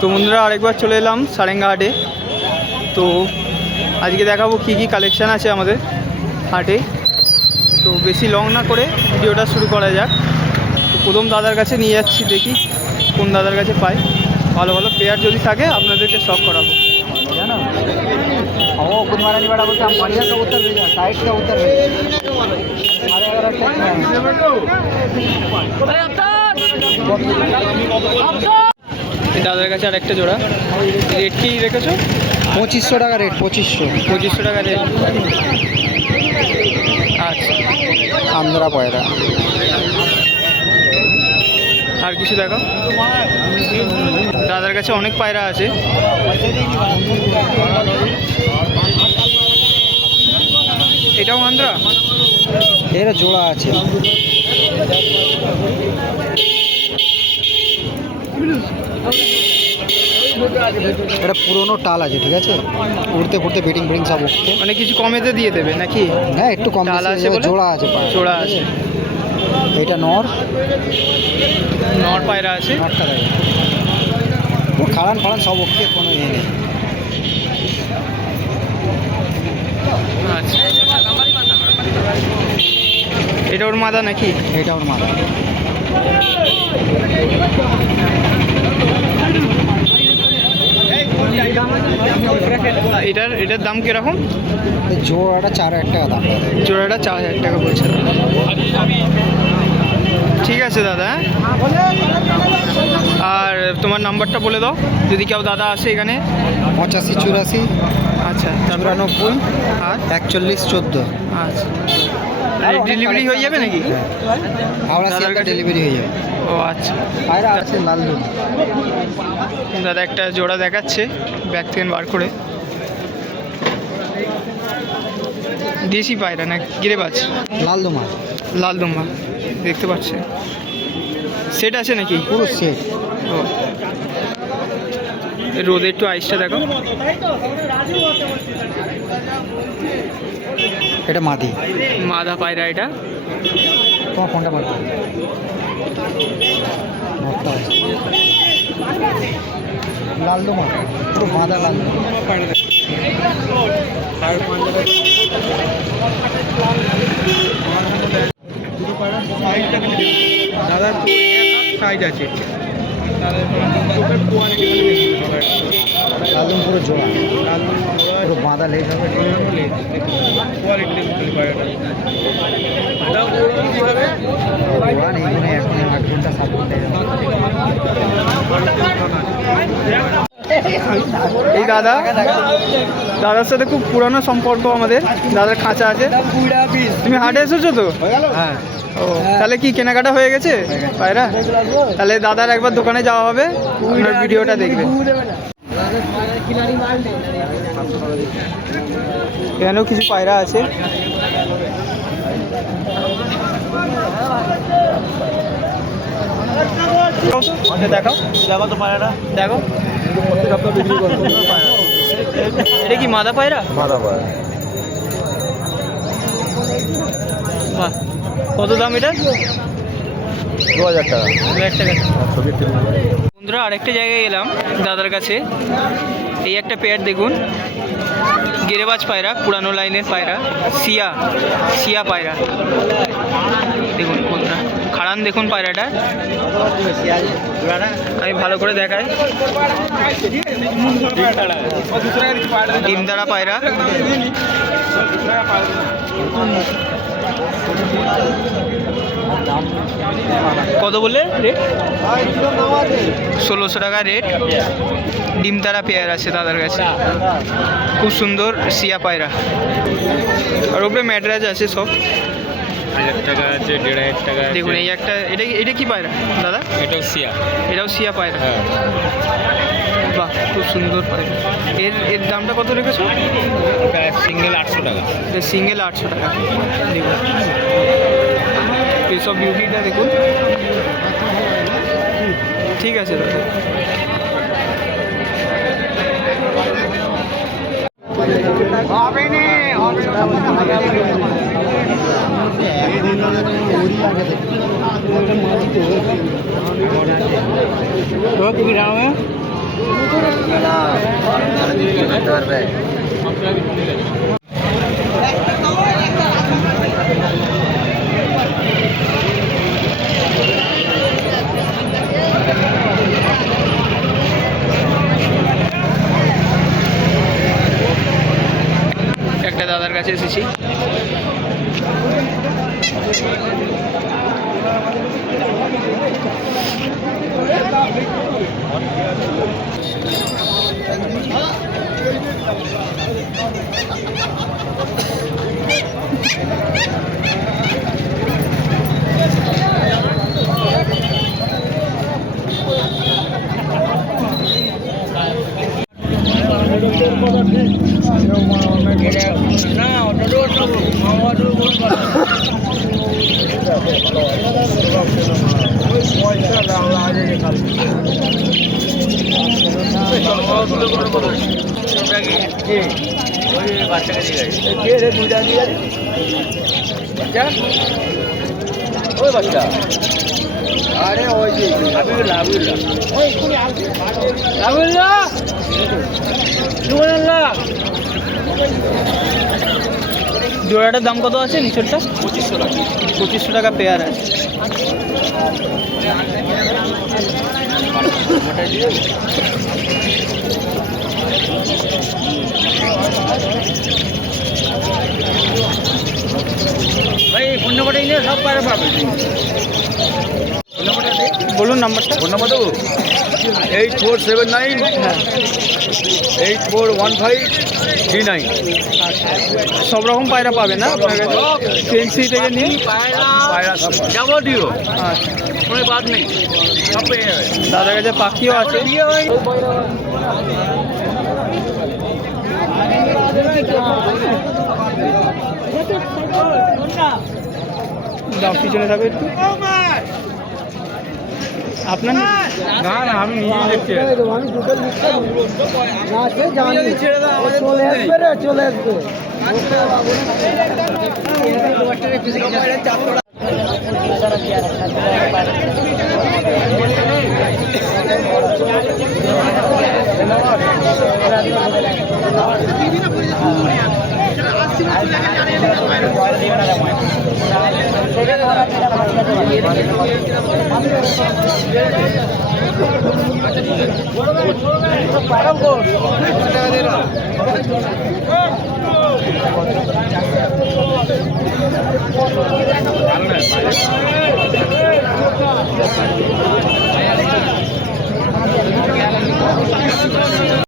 তো বন্ধুরা আরেকবার চলে এলাম সারেঙ্গা হাটে। তো আজকে দেখাবো কী কী কালেকশান আছে আমাদের হাটে। তো বেশি লং না করে ভিডিওটা শুরু করা যাক। তো প্রথম দাদার কাছে নিয়ে যাচ্ছি, দেখি কোন দাদার কাছে পাই। ভালো ভালো পেয়ার যদি থাকে আপনাদেরকে শখ করাবো। দাদার কাছে আর একটা জোড়া। রেট কি রেখেছো? 2500 টাকা রেট। 2500 টাকা রেট। আচ্ছা, আন্ধ্রা পয়রা। আর কিছু দেখো, দাদার কাছে অনেক পায়রা আছে। এটাও আন্ধ্রা, এর জোড়া আছে। এটা পুরোনো টাল আছে, ঠিক আছে। উড়তে ফুড়তে বেটিং ফিটিং সব উঠতে, মানে কিছু কমেতে দিয়ে দেবে নাকি? হ্যাঁ, একটু কম টাল আছে বলে? জোড়া আছে, জোড়া আছে। এটা নর পায়রা আছে। ও খাড়ান ফাড়ান সব উঠতে, কোনো ইয়ে নেই। আচ্ছা, এটা ওর মাদা নাকি? এটা ওর মাথা। এটার দাম কিরকম? জোড়াটা 4000 টাকা দাম। জোড়াটা 4000 টাকা বলছে। ঠিক আছে দাদা। আর তোমার নাম্বারটা বলে দাও যদি কেউ দাদা আসে এখানে। 85 84। আচ্ছা, 94 আর 41 14। আচ্ছা, ডেলিভারি হয়ে যাবে নাকি? হাওড়া সিয়ালদা ডেলিভারি হয়ে যাবে। ও আচ্ছা, পায়রা আছে লাল দুধ। দাদা একটা জোড়া দেখাচ্ছে ব্যাগ থেকে বার করে। দেশি পায়রা না গিরেবাজ? লালদমা। লালদমা দেখতে পাচ্ছে। সেট আছে নাকি? পুরো সেট। ও, রোদে একটু আইসটা দেখো। এটা মাদি মাদা পায়রা। এটা তোমার ফোনটা বার করো। লালদমা পুরো মাদা লালদমা। দাদার সাইজ আছে। লালদম পুরো জোড়া, পুরো বাঁধা লেগ হবে। জোড়া নেই মানে এখন 8 ঘন্টা 7 ঘন্টা। এই দাদার সাথে খুব পুরানো সম্পর্ক আমাদের। দাদার খাঁচা আছে। তুমি হাটে এসেছো তো? হ্যাঁ। ও, তাহলে কি কেনাকাটা হয়ে গেছে পায়রা? তাহলে দাদার একবার দোকানে যাওয়া হবে, আপনার ভিডিওটা দেখবে। এখানেও কিছু পায়রা আছে। দেখাও তো পায়রাটা দেখো। এটা কি মাদা পায়রা? মাদা পায়রা। বাহ, কত দাম এটা? 2000 টাকা। 2000 টাকা। বন্ধুরা আরেকটা জায়গায় এলাম দাদার কাছে। এই একটা পেয়ার দেখুন, গিরেবাজ পায়রা, পুরানো লাইনের পায়রা, সিয়া পায়রা। দেখুন বন্ধুরা, খাড়ান দেখুন পায়রাটা। আমি ভালো করে দেখাই। ডিমদারা পায়রা। কত বললে রেট? 1600 টাকা রেট। ডিমতারা পেয়ার আছে দাদার কাছে, খুব সুন্দর সিয়া পায়রা। আর ওপরে ম্যাডরাজ আছে সব। 1000 টাকা আছে, 1500 টাকা। দেখুন এই একটা, এটা কি পায়রা দাদা? এটাও সিয়া পায়রা। বাহ, খুব সুন্দর পায়রা। এর দামটা কত রেখেছো? সিঙ্গেল 800 টাকা। সিঙ্গেল 800 টাকা। দেখুন এইসব বিউটিটা দেখুন। ঠিক আছে দাদা। तो कितनी दाम है? একটা দাদার কাছে এসেছি। জোড়াটার দাম কত আছে নিচেরটা? 2500 টাকা পেয়ার আছে। ভাই ফোন নাম্বারটা নিয়ে সব পারে পাবে। বলুন নাম্বারটা। ফোন নাম্বার দেবো 8479 841539। সব রকম পায়রা পাবে না আপনার কাছে? ফেন্সি থেকে নিয়ে পায়রা যাবতীয় আচ্ছা, কোনো বাদ নেই, সব পেয়ে যাবে। দাদার কাছে পাখিও আছে। দাও পিছনে থাকবে একটু। আপনার না না আমি নিজে দেখছি। চলে আসবে। ভালো না